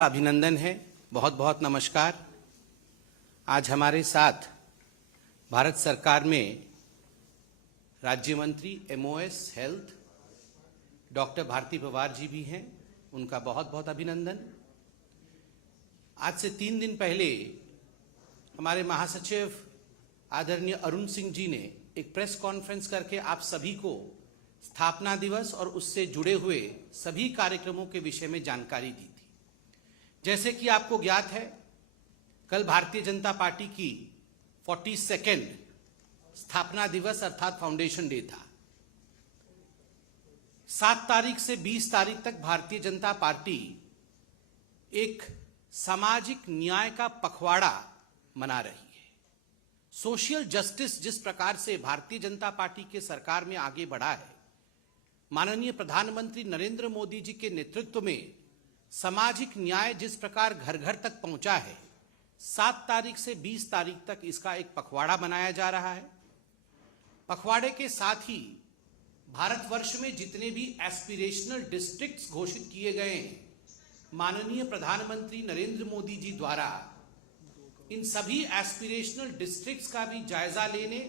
अभिनंदन है, बहुत बहुत नमस्कार। आज हमारे साथ भारत सरकार में राज्य मंत्री MOS health doctor Bharati Pawar ji भी हैं, उनका बहुत बहुत अभिनंदन। आज से 3 दिन पहले हमारे महासचिव आदरणीय अरुण सिंह जी ने एक प्रेस कॉन्फ्रेंस करके आप सभी को स्थापना दिवस और उससे जुड़े हुए सभी कार्यक्रमों के विषय में जानकारी दी थी। जैसे कि आपको ज्ञात है, कल भारतीय जनता पार्टी की 42nd स्थापना दिवस अर्थात फाउंडेशन डे था। 7 तारीख से 20 तारीख तक भारतीय जनता पार्टी एक सामाजिक न्याय का पखवाड़ा मना रही है। सोशल जस्टिस जिस प्रकार से भारतीय जनता पार्टी के सरकार में आगे बढ़ा है, माननीय प्रधानमंत्री नरेंद्र मोदी जी के नेतृत्व में सामाजिक न्याय जिस प्रकार घर घर तक पहुंचा है, 7 तारीख से 20 तारीख तक इसका एक पखवाड़ा मनाया जा रहा है। पखवाड़े के साथ ही भारतवर्ष में जितने भी एस्पिरेशनल डिस्ट्रिक्ट्स घोषित किए गए हैं, माननीय प्रधानमंत्री नरेंद्र मोदी जी द्वारा इन सभी एस्पिरेशनल डिस्ट्रिक्ट्स का भी जायजा लेने,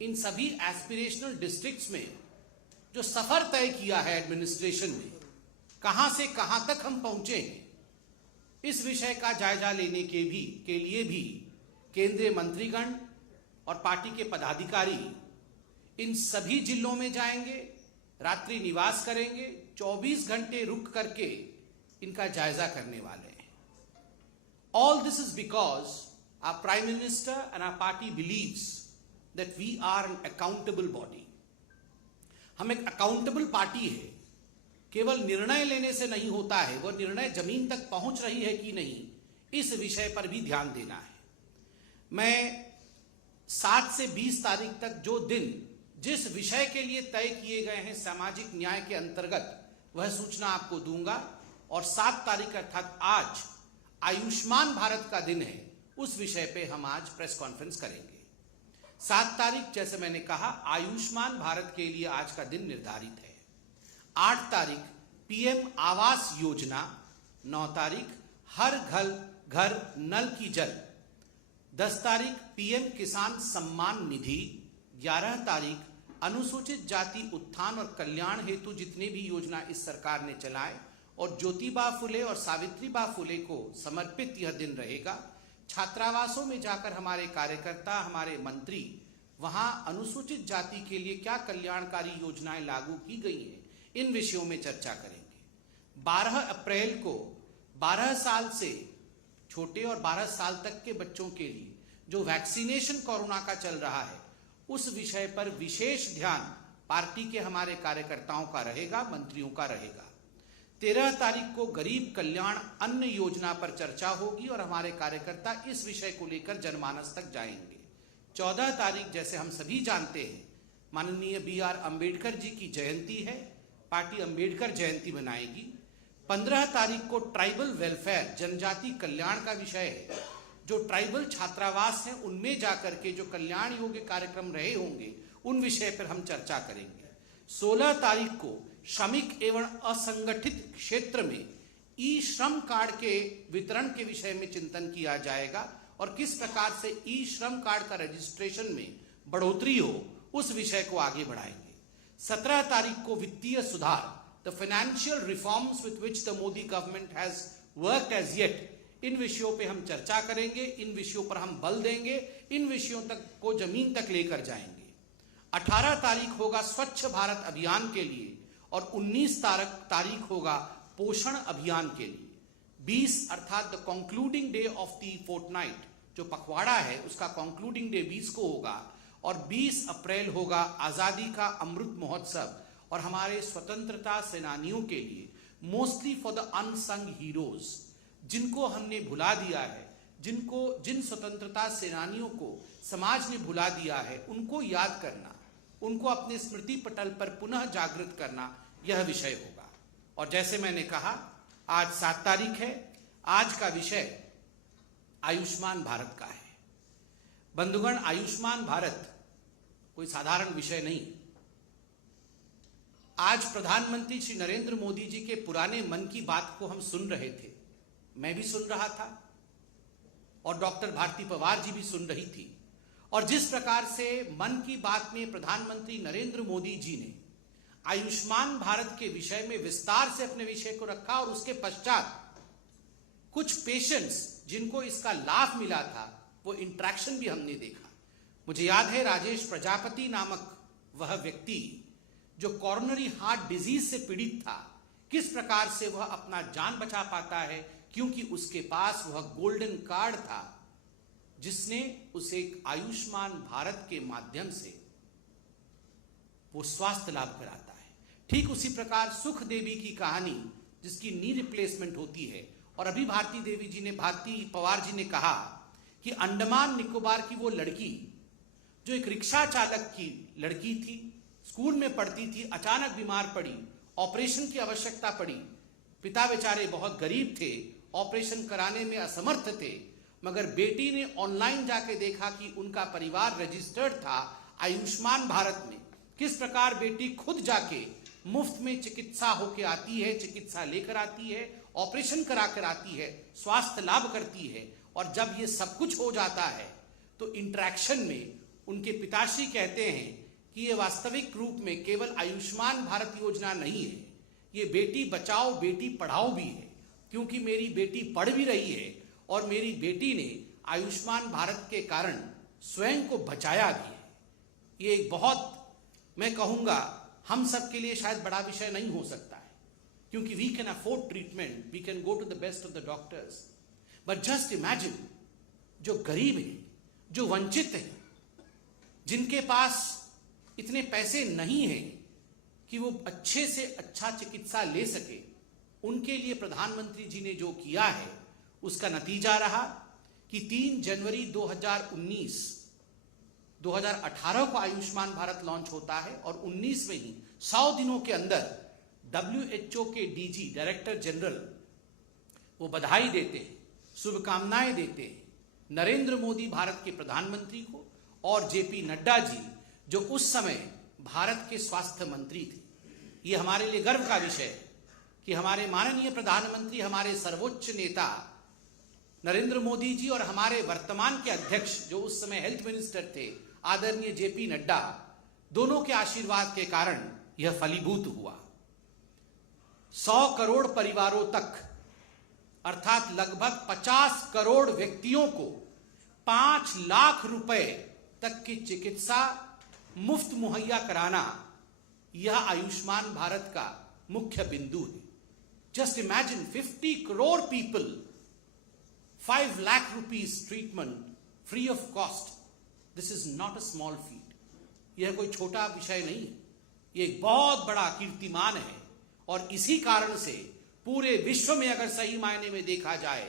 इन सभी एस्पिरेशनल डिस्ट्रिक्ट्स में जो सफर तय किया है एडमिनिस्ट्रेशन में, कहां से कहां तक हम पहुंचे हैं, इस विषय का जायजा लेने के लिए भी केंद्रीय मंत्रीगण और पार्टी के पदाधिकारी इन सभी जिलों में जाएंगे, रात्रि निवास करेंगे, 24 घंटे रुक करके इनका जायजा करने वाले हैं। All this is because our Prime Minister and our party believes that we are an accountable body. हम एक अकाउंटेबल पार्टी है। केवल निर्णय लेने से नहीं होता है, वह निर्णय जमीन तक पहुंच रही है कि नहीं, इस विषय पर भी ध्यान देना है। मैं 7 से 20 तारीख तक जो दिन जिस विषय के लिए तय किए गए हैं सामाजिक न्याय के अंतर्गत, वह सूचना आपको दूंगा। और 7 तारीख अर्थात आज आयुष्मान भारत का दिन है, उस विषय पे हम आज प्रेस कॉन्फ्रेंस करेंगे। 7 तारीख जैसे मैंने कहा, आयुष्मान भारत के लिए आज का दिन निर्धारित है। 8 तारीख पीएम आवास योजना, 9 तारीख हर घर नल की जल, 10 तारीख पीएम किसान सम्मान निधि, 11 तारीख अनुसूचित जाति उत्थान और कल्याण हेतु जितने भी योजना इस सरकार ने चलाए और ज्योतिबा फुले और सावित्रीबा फुले को समर्पित यह दिन रहेगा। छात्रावासों में जाकर हमारे कार्यकर्ता, हमारे मंत्री वहां अनुसूचित जाति के लिए क्या कल्याणकारी योजनाएं लागू की गई हैं, इन विषयों में चर्चा करेंगे। 12 अप्रैल को 12 साल से छोटे और 12 साल तक के बच्चों के लिए जो वैक्सीनेशन कोरोना का चल रहा है, उस विषय पर विशेष ध्यान पार्टी के हमारे कार्यकर्ताओं का रहेगा, मंत्रियों का रहेगा। 13 तारीख को गरीब कल्याण अन्न योजना पर चर्चा होगी और हमारे कार्यकर्ता इस विषय को लेकर जनमानस तक जाएंगे। 14 तारीख जैसे हम सभी जानते हैं, माननीय BR अंबेडकर जी की जयंती है, पार्टी अंबेडकर जयंती मनाएगी। 15 तारीख को ट्राइबल वेलफेयर जनजाति कल्याण का विषय है। जो ट्राइबल छात्रावास हैं उनमें जाकर के जो कल्याण योग्य कार्यक्रम रहे होंगे, उन विषय पर हम चर्चा करेंगे। 16 तारीख को श्रमिक एवं असंगठित क्षेत्र में ई श्रम कार्ड के वितरण के विषय में चिंतन किया जाएगा और किस प्रकार से ई श्रम कार्ड का रजिस्ट्रेशन में बढ़ोतरी हो, उस विषय को आगे बढ़ाएंगे। 17 तारीख को वित्तीय सुधार, the financial reforms with which the Modi government has worked as yet, इन विषयों पे हम चर्चा करेंगे, इन विषयों पर हम बल देंगे, इन विषयों तक को जमीन तक लेकर जाएंगे। 18 तारीख होगा स्वच्छ भारत अभियान के लिए और 19 तारीख होगा पोषण अभियान के लिए। 20 अर्थात the concluding day of the fortnight, जो पखवाड़ा है उसका कंक्लूडिंग डे 20 को होगा और 20 अप्रैल होगा आजादी का अमृत महोत्सव और हमारे स्वतंत्रता सेनानियों के लिए, mostly for the unsung heroes, जिनको हमने भुला दिया है, जिन स्वतंत्रता सेनानियों को समाज ने भुला दिया है, उनको याद करना, उनको अपने स्मृति पटल पर पुनः जागृत करना, यह विषय होगा। और जैसे मैंने कहा, आज 7 तारीख है, आज का विषय आयुष्मान भारत का है। बंधुगण, आयुष्मान भारत कोई साधारण विषय नहीं। आज प्रधानमंत्री श्री नरेंद्र मोदी जी के पुराने मन की बात को हम सुन रहे थे। मैं भी सुन रहा था और डॉक्टर भारती पवार जी भी सुन रही थी, और जिस प्रकार से मन की बात में प्रधानमंत्री नरेंद्र मोदी जी ने आयुष्मान भारत के विषय में विस्तार से अपने विषय को रखा, और उसके पश्चात कुछ पेशेंट्स जिनको इसका लाभ मिला था वो इंटरेक्शन भी हमने देखा। मुझे याद है राजेश प्रजापति नामक वह व्यक्ति जो कॉर्नरी हार्ट डिजीज से पीड़ित था, किस प्रकार से वह अपना जान बचा पाता है, क्योंकि उसके पास वह गोल्डन कार्ड था जिसने उसे एक आयुष्मान भारत के माध्यम से वो स्वास्थ्य लाभ कराता है। ठीक उसी प्रकार सुख देवी की कहानी जिसकी नी रिप्लेसमेंट होती है, और अभी भारती पवार जी ने कहा कि अंडमान निकोबार की वो लड़की जो एक रिक्शा चालक की लड़की थी, स्कूल में पढ़ती थी, अचानक बीमार पड़ी, ऑपरेशन की आवश्यकता पड़ी, पिता बेचारे बहुत गरीब थे, ऑपरेशन कराने में असमर्थ थे, मगर बेटी ने ऑनलाइन जाके देखा कि उनका परिवार रजिस्टर्ड था आयुष्मान भारत में। किस प्रकार बेटी खुद जाके मुफ्त में चिकित्सा होके आती है, चिकित्सा लेकर आती है, ऑपरेशन करा कर आती है, स्वास्थ्य लाभ करती है। और जब ये सब कुछ हो जाता है तो इंटरेक्शन में उनके पिताश्री कहते हैं कि ये वास्तविक रूप में केवल आयुष्मान भारत योजना नहीं है, ये बेटी बचाओ बेटी पढ़ाओ भी है, क्योंकि मेरी बेटी पढ़ भी रही है और मेरी बेटी ने आयुष्मान भारत के कारण स्वयं को बचाया भी है। ये एक बहुत, मैं कहूँगा, हम सब के लिए शायद बड़ा विषय नहीं हो सकता है, क्योंकि we can afford treatment, we can go to the best of the doctors, but just imagine जो गरीब हैं, जो वंचित हैं, जिनके पास इतने पैसे नहीं हैं कि वो अच्छे से अच्छा चिकित्सा ले सके, उनके लिए प्रधानमंत्री जी ने जो किया है उसका नतीजा रहा कि 3 जनवरी 2018 को आयुष्मान भारत लॉन्च होता है, और 19 में ही 100 दिनों के अंदर WHO के DG डायरेक्टर जनरल वो बधाई देते हैं, शुभकामनाएं देते हैं नरेंद्र मोदी भारत के प्रधानमंत्री को, और JP नड्डा जी जो उस समय भारत के स्वास्थ्य मंत्री थे। ये हमारे लिए गर्व का विषय है कि हमारे माननीय प्रधानमंत्री, हमारे सर्वोच्च नेता नरेंद्र मोदी जी और हमारे वर्तमान के अध्यक्ष जो उस समय हेल्थ मिनिस्टर थे आदरणीय JP नड्डा, दोनों के आशीर्वाद के कारण यह फलीभूत हुआ। 100 करोड़ परिवारों तक, अर्थात लगभग 50 करोड़ व्यक्तियों को 5 लाख रुपए तक की चिकित्सा मुफ्त मुहैया कराना, यह आयुष्मान भारत का मुख्य बिंदु है। Just imagine 50 crore people, 5 lakh rupees treatment free of cost. This is not a small feet. यह कोई छोटा विषय नहीं है, यह एक बहुत बड़ा कीर्तिमान है। और इसी कारण से पूरे विश्व में अगर सही मायने में देखा जाए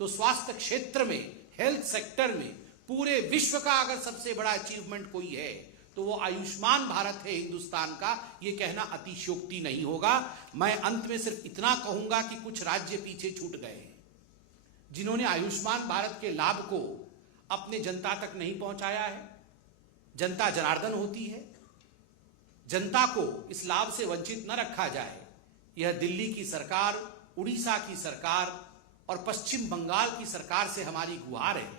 तो स्वास्थ्य क्षेत्र में, हेल्थ सेक्टर में पूरे विश्व का अगर सबसे बड़ा अचीवमेंट कोई है तो वो आयुष्मान भारत है हिंदुस्तान का। ये कहना अतिशयोक्ति नहीं होगा। मैं अंत में सिर्फ इतना कहूंगा कि कुछ राज्य पीछे छूट गए हैं जिन्होंने आयुष्मान भारत के लाभ को अपने जनता तक नहीं पहुंचाया है। जनता जनार्दन होती है, जनता को इस लाभ से वंचित न रखा जाए। यह दिल्ली की सरकार, उड़ीसा की सरकार और पश्चिम बंगाल की सरकार से हमारी गुहार है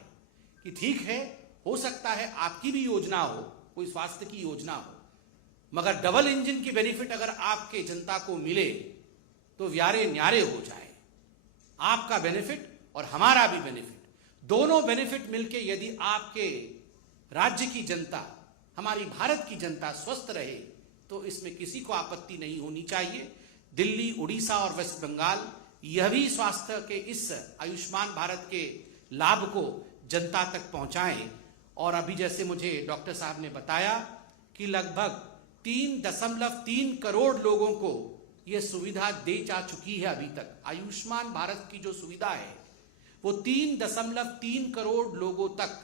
कि ठीक है, हो सकता है आपकी भी योजना हो, कोई स्वास्थ्य की योजना हो, मगर डबल इंजन की बेनिफिट अगर आपके जनता को मिले तो व्यारे न्यारे हो जाए। आपका बेनिफिट और हमारा भी बेनिफिट, दोनों बेनिफिट मिलके यदि आपके राज्य की जनता, हमारी भारत की जनता स्वस्थ रहे तो इसमें किसी को आपत्ति नहीं होनी चाहिए। दिल्ली, उड़ीसा और वेस्ट बंगाल यह भी स्वास्थ्य के इस आयुष्मान भारत के लाभ को जनता तक पहुंचाएं। और अभी जैसे मुझे डॉक्टर साहब ने बताया कि लगभग 3.3 करोड़ लोगों को यह सुविधा दे जा चुकी है। अभी तक आयुष्मान भारत की जो सुविधा है वो 3.3 करोड़ लोगों तक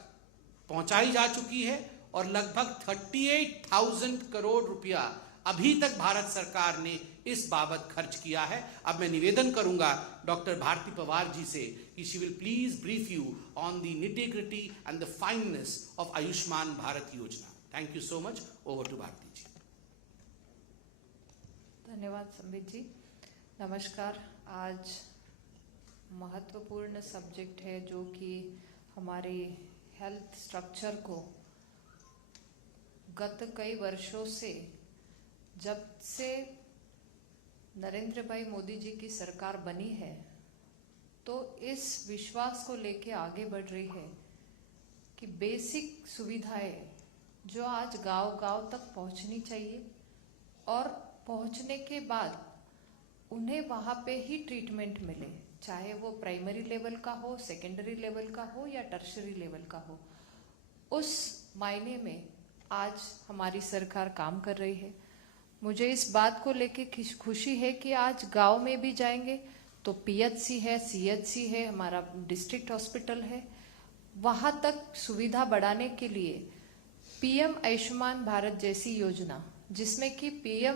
पहुंचाई जा चुकी है, और लगभग 38,000 करोड़ रुपया अभी तक भारत सरकार ने इस बाबत खर्च किया है। अब मैं निवेदन करूंगा डॉक्टर भारती पवार जी से कि she will please brief you on the nitty-gritty and the fineness of Ayushman Bharat Yojana. Thank you so much. Over to Bharati ji. धन्यवाद संबित जी। नमस्कार। आज महत्वपूर्ण सब्जेक्ट है जो कि हमारे हेल्थ स्ट्रक्चर को गत कई वर्षों से, जब से नरेंद्र भाई मोदी जी की सरकार बनी है, तो इस विश्वास को लेके आगे बढ़ रही है कि बेसिक सुविधाएं जो आज गांव-गांव तक पहुंचनी चाहिए और पहुंचने के बाद उन्हें वहाँ पे ही ट्रीटमेंट मिले, चाहे वो प्राइमरी लेवल का हो, सेकेंडरी लेवल का हो या टर्शरी लेवल का हो। उस मायने में आज हमारी सरकार काम कर रही है। मुझे इस बात को लेके खुशी है कि आज गांव में भी जाएंगे तो पीएचसी है, सीएचसी है, हमारा डिस्ट्रिक्ट हॉस्पिटल है, वहाँ तक सुविधा बढ़ाने के लिए पीएम आयुष्मान भारत जैसी योजना, जिसमें कि पीएम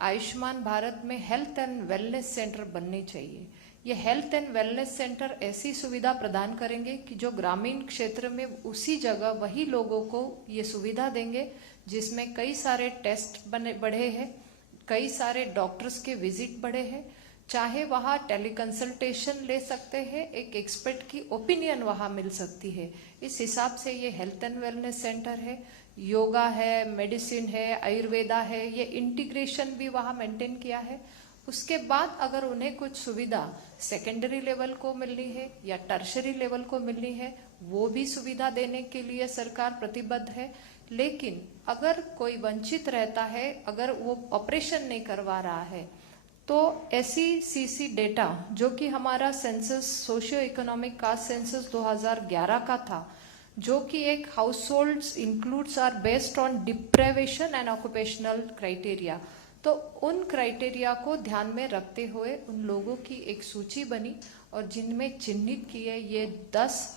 आयुष्मान भारत में हेल्थ एंड वेलनेस सेंटर बनने चाहिए। ये हेल्थ एंड वेलनेस सेंटर ऐसी सुविधा प्रदान करेंगे कि जो ग्रामीण क्षेत्र में उसी जगह वही लोगों को ये सुविधा देंगे, जिसमें कई सारे टेस्ट बढ़े हैं, कई सारे डॉक्टर्स के विजिट बढ़े हैं, चाहे वहाँ टेलीकंसल्टेशन ले सकते हैं, एक एक्सपर्ट की ओपिनियन वहाँ मिल सकती है। इस हिसाब से ये हेल्थ एंड वेलनेस सेंटर है, योगा है, मेडिसिन है, आयुर्वेदा है, ये इंटीग्रेशन भी वहाँ मेंटेन किया है। उसके बाद अगर उन्हें कुछ सुविधा सेकेंडरी लेवल को मिलनी है या टर्शरी लेवल को मिलनी है, वो भी सुविधा देने के लिए सरकार प्रतिबद्ध है। लेकिन अगर कोई वंचित रहता है, अगर वो ऑपरेशन नहीं करवा रहा है, तो SECC डेटा जो कि हमारा census socio economic caste census 2011 का था, जो कि एक households includes are based on deprivation and occupational criteria, तो उन क्राइटेरिया को ध्यान में रखते हुए उन लोगों की एक सूची बनी और जिनमें चिन्हित किए ये 10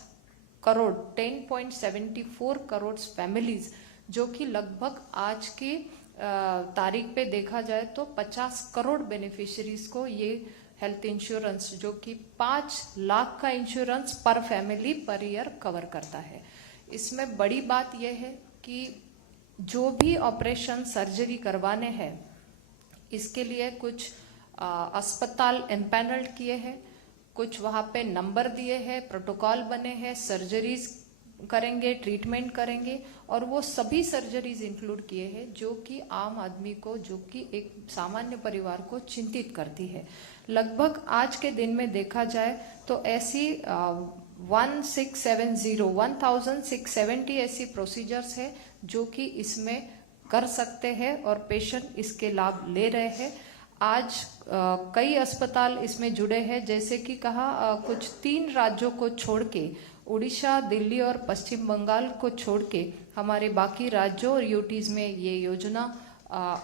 करोड़ 10.74 करोड़ फैमिलीज, जो कि लगभग आज की तारीख पे देखा जाए तो 50 करोड़ बेनिफिशियरीज को ये हेल्थ इंश्योरेंस, जो कि 5 लाख का इंश्योरेंस पर फैमिली पर ईयर कवर करता है। इसमें बड़ी बात यह है कि जो भी ऑपरेशन सर्जरी करवाने हैं, इसके लिए कुछ अस्पताल एम्पैनल्ड किए हैं, कुछ वहाँ पे नंबर दिए हैं, प्रोटोकॉल बने हैं, सर्जरीज करेंगे, ट्रीटमेंट करेंगे, और वो सभी सर्जरीज इंक्लूड किए हैं जो कि आम आदमी को, जो कि एक सामान्य परिवार को चिंतित करती है। लगभग आज के दिन में देखा जाए तो ऐसी 1670 ऐसी प्रोसीजर्स है जो कि इसमें कर सकते हैं और पेशेंट इसके लाभ ले रहे हैं। आज कई अस्पताल इसमें जुड़े हैं, जैसे कि कहा कुछ 3 राज्यों को छोड़ के, उड़ीसा, दिल्ली और पश्चिम बंगाल को छोड़ के हमारे बाकी राज्यों और यूटीज में ये योजना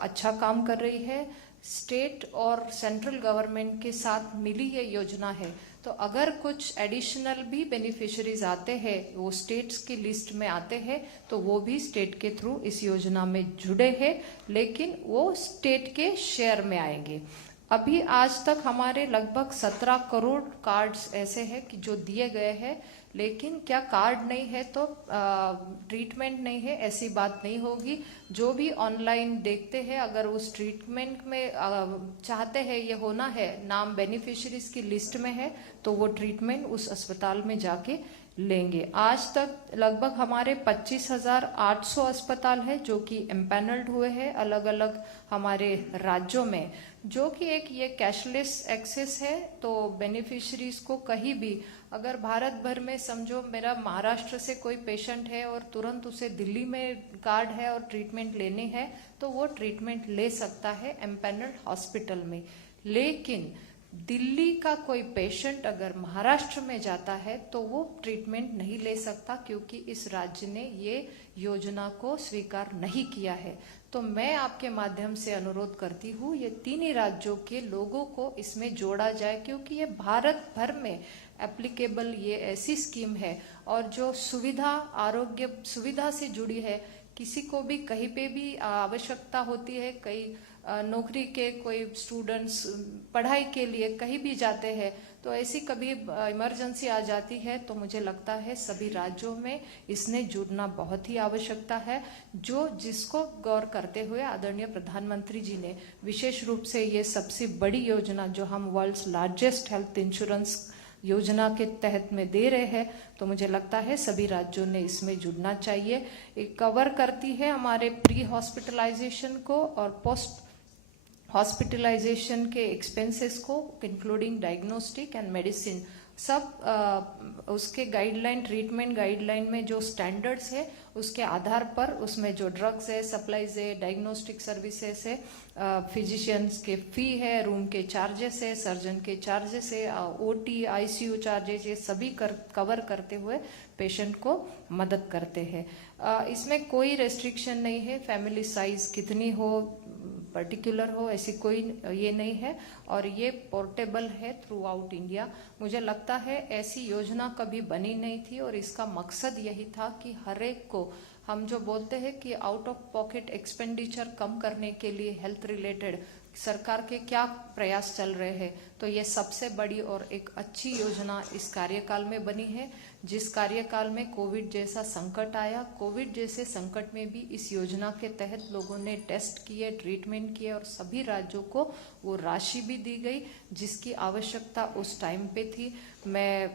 अच्छा काम कर रही है। स्टेट और सेंट्रल गवर्नमेंट के साथ मिली ये योजना है, तो अगर कुछ एडिशनल भी बेनिफिशियरीज आते हैं, वो स्टेट्स की लिस्ट में आते हैं, तो वो भी स्टेट के थ्रू इस योजना में जुड़े हैं, लेकिन वो स्टेट के शेयर में आएंगे। अभी आज तक हमारे लगभग 17 करोड़ कार्ड्स ऐसे हैं कि जो दिए गए हैं, लेकिन क्या कार्ड नहीं है तो ट्रीटमेंट नहीं है, ऐसी बात नहीं होगी। जो भी ऑनलाइन देखते हैं, अगर उस ट्रीटमेंट में चाहते हैं ये होना है, नाम बेनिफिशियरीज की लिस्ट में है, तो वो ट्रीटमेंट उस अस्पताल में जाके लेंगे। आज तक लगभग हमारे 25,800 अस्पताल है जो कि एम्पैनल्ड हुए हैं अलग अलग हमारे राज्यों में, जो कि एक ये कैशलेस एक्सेस है। तो बेनिफिशियरीज को कहीं भी, अगर भारत भर में समझो मेरा महाराष्ट्र से कोई पेशेंट है और तुरंत उसे दिल्ली में कार्ड है और ट्रीटमेंट लेनी है, तो वो ट्रीटमेंट ले सकता है एम्पैनल्ड हॉस्पिटल में। लेकिन दिल्ली का कोई पेशेंट अगर महाराष्ट्र में जाता है तो वो ट्रीटमेंट नहीं ले सकता, क्योंकि इस राज्य ने ये योजना को स्वीकार नहीं किया है। तो मैं आपके माध्यम से अनुरोध करती हूँ, ये 3 ही राज्यों के लोगों को इसमें जोड़ा जाए, क्योंकि ये भारत भर में एप्लीकेबल ये ऐसी स्कीम है और जो सुविधा, आरोग्य सुविधा से जुड़ी है। किसी को भी कहीं पे भी आवश्यकता होती है, कई नौकरी के कोई स्टूडेंट्स पढ़ाई के लिए कहीं भी जाते हैं, तो ऐसी कभी इमरजेंसी आ जाती है, तो मुझे लगता है सभी राज्यों में इसने जुड़ना बहुत ही आवश्यकता है। जिसको गौर करते हुए आदरणीय प्रधानमंत्री जी ने विशेष रूप से ये सबसे बड़ी योजना, जो हम वर्ल्ड्स लार्जेस्ट हेल्थ इंश्योरेंस योजना के तहत में दे रहे हैं, तो मुझे लगता है सभी राज्यों ने इसमें जुड़ना चाहिए। एक कवर करती है हमारे प्री हॉस्पिटलाइजेशन को और पोस्ट हॉस्पिटलाइजेशन के एक्सपेंसेस को, इंक्लूडिंग डायग्नोस्टिक एंड मेडिसिन, सब उसके गाइडलाइन, ट्रीटमेंट गाइडलाइन में जो स्टैंडर्ड्स है उसके आधार पर उसमें जो ड्रग्स है, सप्लाईज है, डायग्नोस्टिक सर्विसेज है, फिजिशियंस के फी है, रूम के चार्जेस है, सर्जन के चार्जेस है, ओटी आईसीयू चार्जेस, ये सभी कवर करते हुए पेशेंट को मदद करते हैं। इसमें कोई रेस्ट्रिक्शन नहीं है, फैमिली साइज कितनी हो, पर्टिकुलर हो, ऐसी कोई ये नहीं है, और ये पोर्टेबल है थ्रू आउट इंडिया। मुझे लगता है ऐसी योजना कभी बनी नहीं थी और इसका मकसद यही था कि हर एक को, हम जो बोलते हैं कि आउट ऑफ पॉकेट एक्सपेंडिचर कम करने के लिए हेल्थ रिलेटेड सरकार के क्या प्रयास चल रहे हैं, तो ये सबसे बड़ी और एक अच्छी योजना इस कार्यकाल में बनी है। जिस कार्यकाल में कोविड जैसा संकट आया, कोविड जैसे संकट में भी इस योजना के तहत लोगों ने टेस्ट किए, ट्रीटमेंट किए और सभी राज्यों को वो राशि भी दी गई जिसकी आवश्यकता उस टाइम पे थी। मैं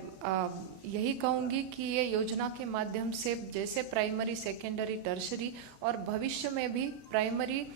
यही कहूँगी कि ये योजना के माध्यम से जैसे प्राइमरी, सेकेंडरी, टर्शरी और भविष्य में भी प्राइमरी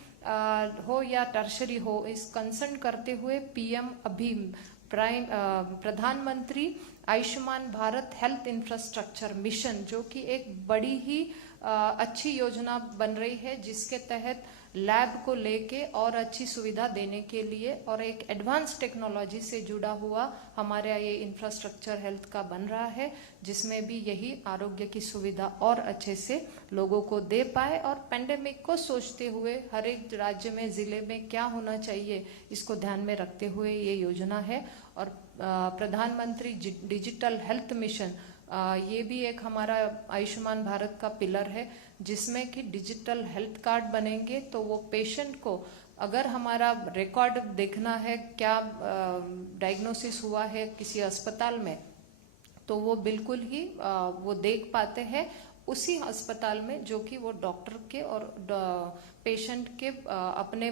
हो या टर्शरी हो, इस कंसर्न करते हुए पीएम अभीम प्रधानमंत्री Ayushman Bharat health infrastructure mission, जो कि एक बड़ी ही अच्छी योजना बन रही है, जिसके तहत लैब को लेके और अच्छी सुविधा देने के लिए और एक एडवांस टेक्नोलॉजी से जुड़ा हुआ हमारे ये इंफ्रास्ट्रक्चर हेल्थ का बन रहा है, जिसमें भी यही आरोग्य की सुविधा और अच्छे से लोगों को दे पाए। और पेंडेमिक को सोचते हुए हर एक राज्य में, जिले में क्या होना चाहिए, इसको ध्यान में रखते हुए ये योजना है। और प्रधानमंत्री डिजिटल हेल्थ मिशन, ये भी एक हमारा आयुष्मान भारत का पिलर है, जिसमें कि डिजिटल हेल्थ कार्ड बनेंगे, तो वो पेशेंट को अगर हमारा रिकॉर्ड देखना है, क्या डायग्नोसिस हुआ है किसी अस्पताल में, तो वो बिल्कुल ही वो देख पाते हैं उसी अस्पताल में, जो कि वो डॉक्टर के और पेशेंट के अपने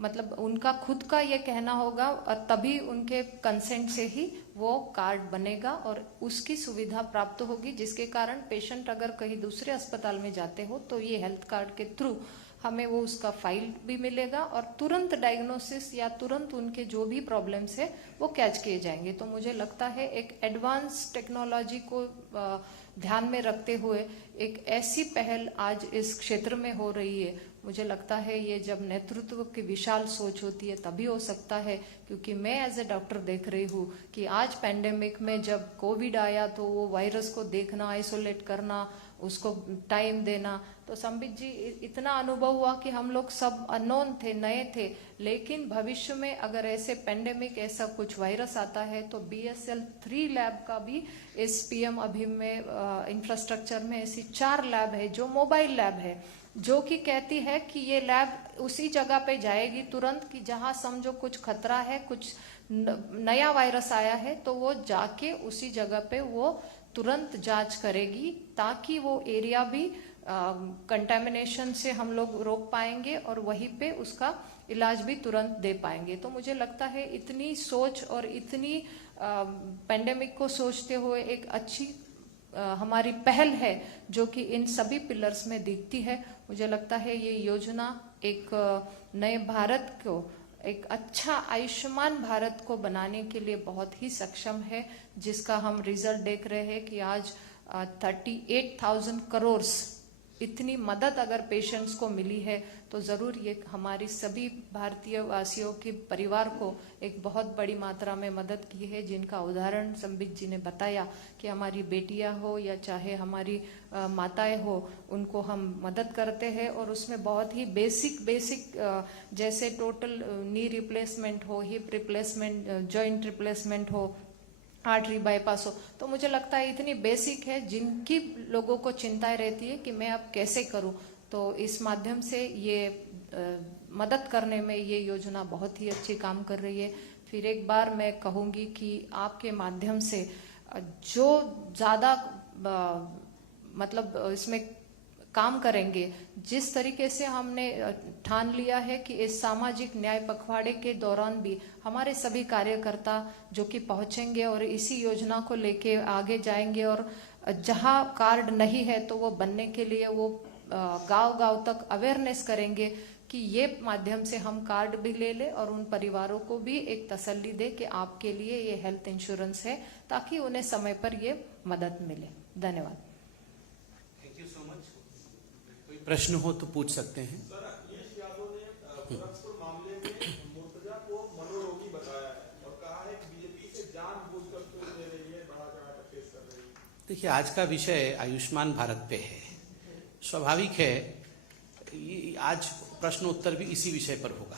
मतलब उनका खुद का ये कहना होगा, और तभी उनके कंसेंट से ही वो कार्ड बनेगा और उसकी सुविधा प्राप्त होगी, जिसके कारण पेशेंट अगर कहीं दूसरे अस्पताल में जाते हो तो ये हेल्थ कार्ड के थ्रू हमें वो उसका फाइल भी मिलेगा और तुरंत डायग्नोसिस या तुरंत उनके जो भी प्रॉब्लम्स है वो कैच किए जाएंगे। तो मुझे लगता है एक एडवांस टेक्नोलॉजी को ध्यान में रखते हुए एक ऐसी पहल आज इस क्षेत्र में हो रही है। मुझे लगता है ये जब नेतृत्व की विशाल सोच होती है तभी हो सकता है, क्योंकि मैं एज ए डॉक्टर देख रही हूँ कि आज पैंडेमिक में जब कोविड आया तो वो वायरस को देखना, आइसोलेट करना, उसको टाइम देना, तो संबित जी इतना अनुभव हुआ कि हम लोग सब अननोन थे, नए थे, लेकिन भविष्य में अगर ऐसे पेंडेमिक ऐसा कुछ वायरस आता है तो BSL 3 लैब का भी इस पीएम अभीम में इंफ्रास्ट्रक्चर में ऐसी 4 लैब है जो मोबाइल लैब है, जो कि कहती है कि ये लैब उसी जगह पे जाएगी तुरंत कि जहां समझो कुछ खतरा है, कुछ नया वायरस आया है, तो वो जाके उसी जगह पे वो तुरंत जांच करेगी, ताकि वो एरिया भी कंटेमिनेशन से हम लोग रोक पाएंगे और वहीं पे उसका इलाज भी तुरंत दे पाएंगे। तो मुझे लगता है इतनी सोच और इतनी पेंडेमिक को सोचते हुए एक अच्छी हमारी पहल है जो कि इन सभी पिलर्स में दिखती है। मुझे लगता है ये योजना एक नए भारत को, एक अच्छा आयुष्मान भारत को बनाने के लिए बहुत ही सक्षम है, जिसका हम रिजल्ट देख रहे हैं कि आज 38,000 करोड़ इतनी मदद अगर पेशेंट्स को मिली है, तो जरूर ये हमारी सभी भारतीय वासियों के परिवार को एक बहुत बड़ी मात्रा में मदद की है, जिनका उदाहरण संबित जी ने बताया कि हमारी बेटियां हो या चाहे हमारी माताएं हो, उनको हम मदद करते हैं और उसमें बहुत ही बेसिक जैसे टोटल नी रिप्लेसमेंट हो, हिप रिप्लेसमेंट, जॉइंट रिप्लेसमेंट हो, आर्टरी बाईपास हो, तो मुझे लगता है इतनी बेसिक है जिनकी लोगों को चिंताएं रहती है कि मैं अब कैसे करूं। तो इस माध्यम से ये मदद करने में ये योजना बहुत ही अच्छी काम कर रही है। फिर एक बार मैं कहूंगी कि आपके माध्यम से जो ज़्यादा मतलब इसमें काम करेंगे। जिस तरीके से हमने ठान लिया है कि इस सामाजिक न्याय पखवाड़े के दौरान भी हमारे सभी कार्यकर्ता जो कि पहुंचेंगे और इसी योजना को लेके आगे जाएंगे, और जहां कार्ड नहीं है तो वो बनने के लिए वो गांव-गांव तक अवेयरनेस करेंगे कि ये माध्यम से हम कार्ड भी ले ले और उन परिवारों को भी एक तसल्ली दे कि आपके लिए ये हेल्थ इंश्योरेंस है, ताकि उन्हें समय पर ये मदद मिले। धन्यवाद। Thank you so much. कोई प्रश्न हो तो पूछ सकते हैं। सर, अखिलेश यादव ने गोरखपुर मामले में मुर्तजा को मनोरोगी बताया है और कहा है कि बीजेपी से जानबूझकर तोड़ दे रही है, बढ़ा चढ़ा कर पेश कर रही है। देखिए, आज का विषय आयुष्मान भारत पे है। स्वाभाविक है, आज प्रश्न उत्तर भी इसी विषय पर होगा।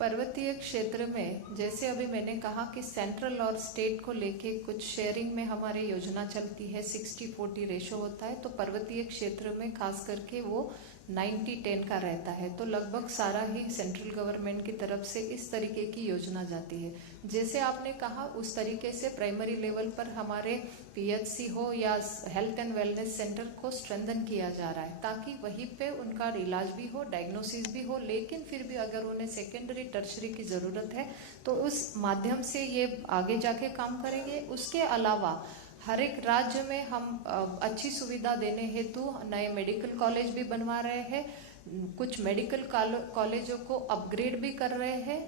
पर्वतीय क्षेत्र में जैसे अभी मैंने कहा कि सेंट्रल और स्टेट को लेके कुछ शेयरिंग में हमारी योजना चलती है, 60-40 रेशो होता है, तो पर्वतीय क्षेत्र में खास करके वो 90-10 का रहता है। तो लगभग सारा ही सेंट्रल गवर्नमेंट की तरफ से इस तरीके की योजना जाती है। जैसे आपने कहा उस तरीके से प्राइमरी लेवल पर हमारे पीएचसी हो या हेल्थ एंड वेलनेस सेंटर को स्ट्रेंथन किया जा रहा है, ताकि वहीं पे उनका इलाज भी हो, डायग्नोसिस भी हो, लेकिन फिर भी अगर उन्हें सेकेंडरी टर्शरी की ज़रूरत है तो उस माध्यम से ये आगे जाके काम करेंगे। उसके अलावा हर एक राज्य में हम अच्छी सुविधा देने हेतु नए मेडिकल कॉलेज भी बनवा रहे हैं, कुछ मेडिकल कॉलेजों को अपग्रेड भी कर रहे हैं,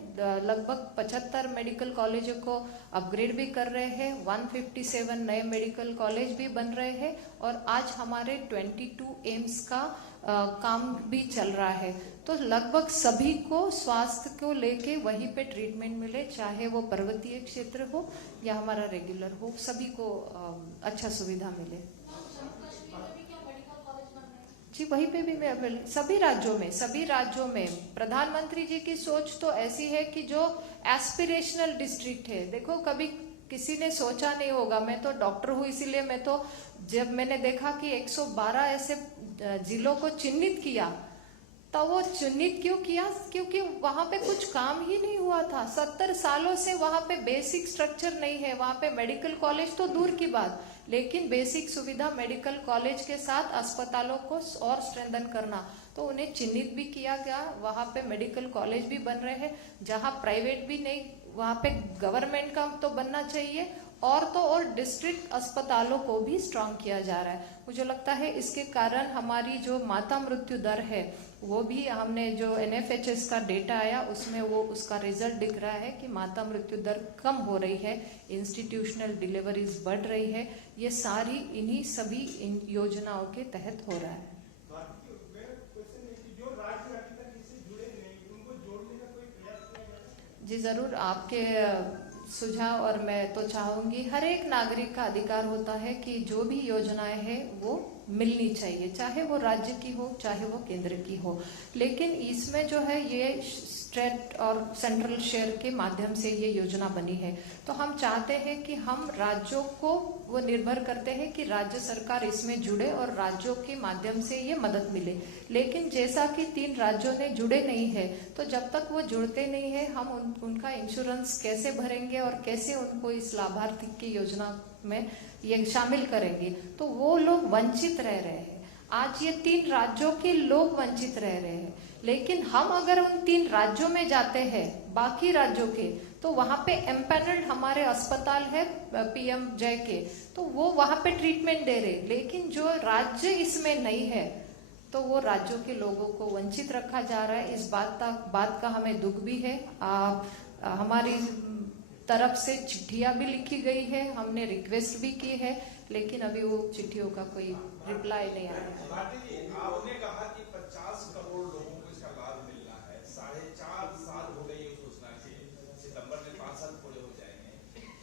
लगभग 75 मेडिकल कॉलेजों को अपग्रेड भी कर रहे हैं, 157 नए मेडिकल कॉलेज भी बन रहे हैं, और आज हमारे 22 एम्स का काम भी चल रहा है। तो लगभग सभी को स्वास्थ्य को लेके वहीं पे ट्रीटमेंट मिले, चाहे वो पर्वतीय क्षेत्र हो या हमारा रेगुलर हो, सभी को अच्छा सुविधा मिले। जी, वहीं पे भी मैं सभी राज्यों में प्रधानमंत्री जी की सोच तो ऐसी है कि जो एस्पिरेशनल डिस्ट्रिक्ट है, देखो कभी किसी ने सोचा नहीं होगा, मैं तो डॉक्टर हूँ इसीलिए मैं तो जब मैंने देखा कि 112 ऐसे जिलों को चिन्हित किया, तो वो चिन्हित क्यों किया? क्योंकि वहां पे कुछ काम ही नहीं हुआ था। 70 सालों से वहां पे बेसिक स्ट्रक्चर नहीं है, वहां पे मेडिकल कॉलेज तो दूर की बात, लेकिन बेसिक सुविधा मेडिकल कॉलेज के साथ अस्पतालों को और स्ट्रेंथन करना, तो उन्हें चिन्हित भी किया गया। वहां पे मेडिकल कॉलेज भी बन रहे हैं, जहां प्राइवेट भी नहीं, वहां पे गवर्नमेंट का तो बनना चाहिए, और तो और डिस्ट्रिक्ट अस्पतालों को भी स्ट्रांग किया जा रहा है। मुझे लगता है इसके कारण हमारी जो माता मृत्यु दर है वो भी, हमने जो NFHS का डेटा आया उसमें वो उसका रिजल्ट दिख रहा है कि माता मृत्यु दर कम हो रही है, इंस्टीट्यूशनल डिलीवरीज बढ़ रही है। ये सारी इन्हीं सभी इन योजनाओं के तहत हो रहा है। जी जरूर, आपके सुझाव, और मैं तो चाहूंगी हर एक नागरिक का अधिकार होता है कि जो भी योजनाएं हैं वो मिलनी चाहिए, चाहे वो राज्य की हो चाहे वो केंद्र की हो, लेकिन इसमें जो है ये स्टेट और सेंट्रल शेयर के माध्यम से ये योजना बनी है। तो हम चाहते हैं कि हम राज्यों को वो निर्भर करते हैं कि राज्य सरकार इसमें जुड़े और राज्यों के माध्यम से ये मदद मिले, लेकिन जैसा कि 3 राज्यों ने जुड़े नहीं है, तो जब तक वो जुड़ते नहीं है हम उनका इंश्योरेंस कैसे भरेंगे और कैसे उनको इस लाभार्थी की योजना में ये शामिल करेंगे, तो वो लोग वंचित रह रहे हैं। आज ये 3 राज्यों के लोग वंचित रह रहे हैं, लेकिन हम अगर उन 3 राज्यों में जाते हैं बाकी राज्यों के, तो वहां पे एम्पैनल्ड हमारे अस्पताल है PMJ के, तो वो वहां पे ट्रीटमेंट दे रहे, लेकिन जो राज्य इसमें नहीं है तो वो राज्यों के लोगों को वंचित रखा जा रहा है। इस बात का हमें दुख भी है। हमारी तरफ से चिट्ठियां भी लिखी गई है, हमने रिक्वेस्ट भी की है, लेकिन अभी वो चिट्ठियों का कोई रिप्लाई नहीं आया है। आपने कहा कि 50 करोड़ लोगों को इसका लाभ मिलना है, 4.5 साल हो गए ये सोचना कि सितंबर में 5 साल पूरे हो जाएंगे,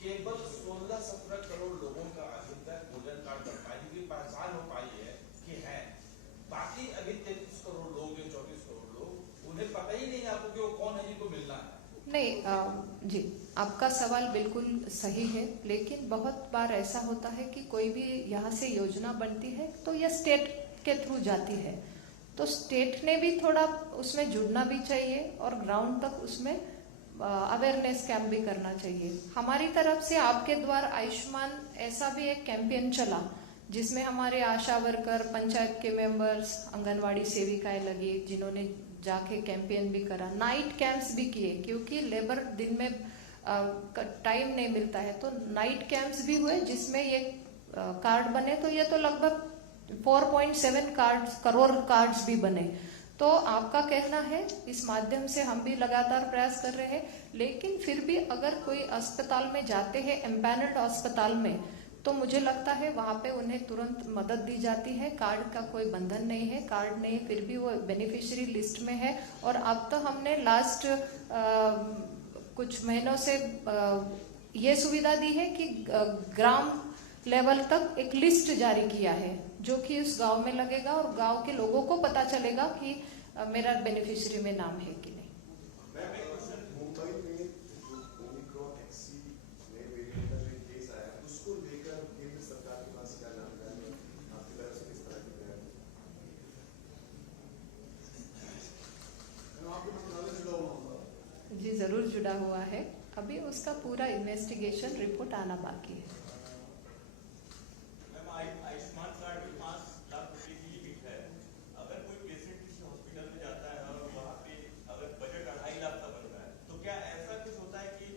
केवल 16-17 करोड़ लोगों का अभी तक गोल्डन कार्ड बन पाई की पहचान हो पाई है कि है, बाकी अभी 33 करोड़ लोग या 34 करोड़ लोग, उन्हें पता ही नहीं आपको कि वो कौन है जिनको मिलना है। नहीं जी, आपका सवाल बिल्कुल सही है, लेकिन बहुत बार ऐसा होता है कि कोई भी यहाँ से योजना बनती है तो यह स्टेट के थ्रू जाती है, तो स्टेट ने भी थोड़ा उसमें जुड़ना भी चाहिए और ग्राउंड तक उसमें अवेयरनेस कैंप भी करना चाहिए। हमारी तरफ से आपके द्वार आयुष्मान ऐसा भी एक कैंपेन चला जिसमें हमारे आशा वर्कर, पंचायत के मेंबर्स, आंगनवाड़ी सेविकाएं लगी, जिन्होंने जाके कैंपेन भी करा, नाइट कैंप्स भी किए, क्योंकि लेबर दिन में टाइम नहीं मिलता है, तो नाइट कैंप्स भी हुए जिसमें ये कार्ड बने। तो ये तो लगभग 4.7 करोड़ कार्ड्स भी बने। तो आपका कहना है, इस माध्यम से हम भी लगातार प्रयास कर रहे हैं, लेकिन फिर भी अगर कोई अस्पताल में जाते हैं, एम्पैनल्ड अस्पताल में, तो मुझे लगता है वहाँ पे उन्हें तुरंत मदद दी जाती है। कार्ड का कोई बंधन नहीं है, कार्ड नहीं है, फिर भी वो बेनिफिशियरी लिस्ट में है। और अब तो हमने लास्ट कुछ महीनों से ये सुविधा दी है कि ग्राम लेवल तक एक लिस्ट जारी किया है, जो कि उस गांव में लगेगा और गांव के लोगों को पता चलेगा कि मेरा बेनिफिशियरी में नाम है कि नहीं। मुंबई में ओमिक्रॉन एक्सी नए वेरिएंट का जो केस आया, उसको लेकर केंद्र सरकार के पास क्या जानकारी है? आपकी तरफ से किस तरह की तैयारी? आपके मंत्रालय जुड़ा हुआ होगा? जी जरूर जुड़ा हुआ है, अभी उसका पूरा इन्वेस्टिगेशन रिपोर्ट आना बाकी है। आयुष्मान कार्ड में 5 लाख रुपए की लिमिट है। अगर कोई पेशेंट किसी हॉस्पिटल में जाता है और वहाँ पे अगर बजट 2.5 लाख का बन रहा है, तो क्या ऐसा कुछ होता है कि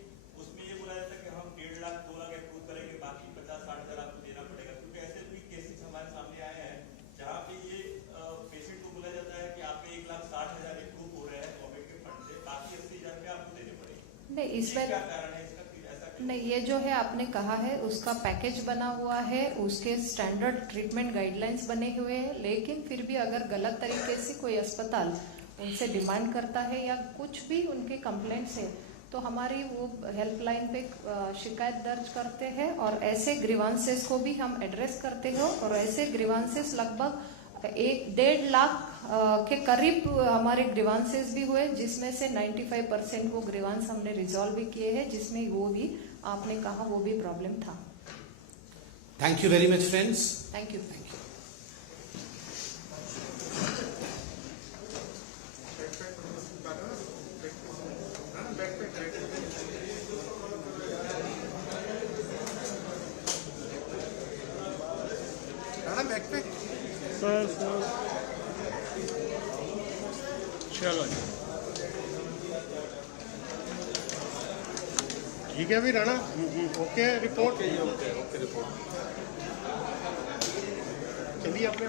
उसमें ये बोला जाता है कि हम 1.5 लाख 2 लाख अप्रूव करेंगे, बाकी 50-60 हजार आपको देना पड़ेगा? क्योंकि ऐसे भी केसेस हमारे सामने आए हैं जहाँ पे ये पेशेंट को बोला जाता है कि आपके 1,60,000 अप्रूव हो रहे हैं गवर्नमेंट के फंड से, बाकी 80,000 रुपये आपको देने पड़ेगे। नहीं, इसमें क्या कारण है इसका? नहीं, ये जो है आपने कहा है उसका पैकेज बना हुआ है, उसके स्टैंडर्ड ट्रीटमेंट गाइडलाइंस बने हुए हैं, लेकिन फिर भी अगर गलत तरीके से कोई अस्पताल उनसे डिमांड करता है या कुछ भी उनके कंप्लेंट्स है, तो हमारी वो हेल्पलाइन पे शिकायत दर्ज करते हैं और ऐसे ग्रीवांसेस को भी हम एड्रेस करते हैं। और ऐसे ग्रीवांसेस लगभग 1.5 लाख के करीब हमारे ग्रीवांसेस भी हुए, जिसमें से 95% वो ग्रीवांस हमने रिजॉल्व भी किए हैं, जिसमें वो भी आपने कहा वो भी प्रॉब्लम था। Thank you very much friends. Thank you. चलो ठीक है, अभी Rana okay report. Okay report. चलिए अपने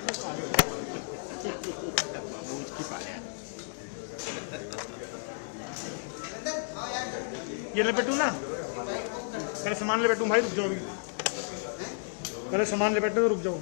ये ले बैठू ना, पहले सामान ले बैठू भाई, रुक जाओ, अभी पहले सामान ले बैठो, रुक जाओ।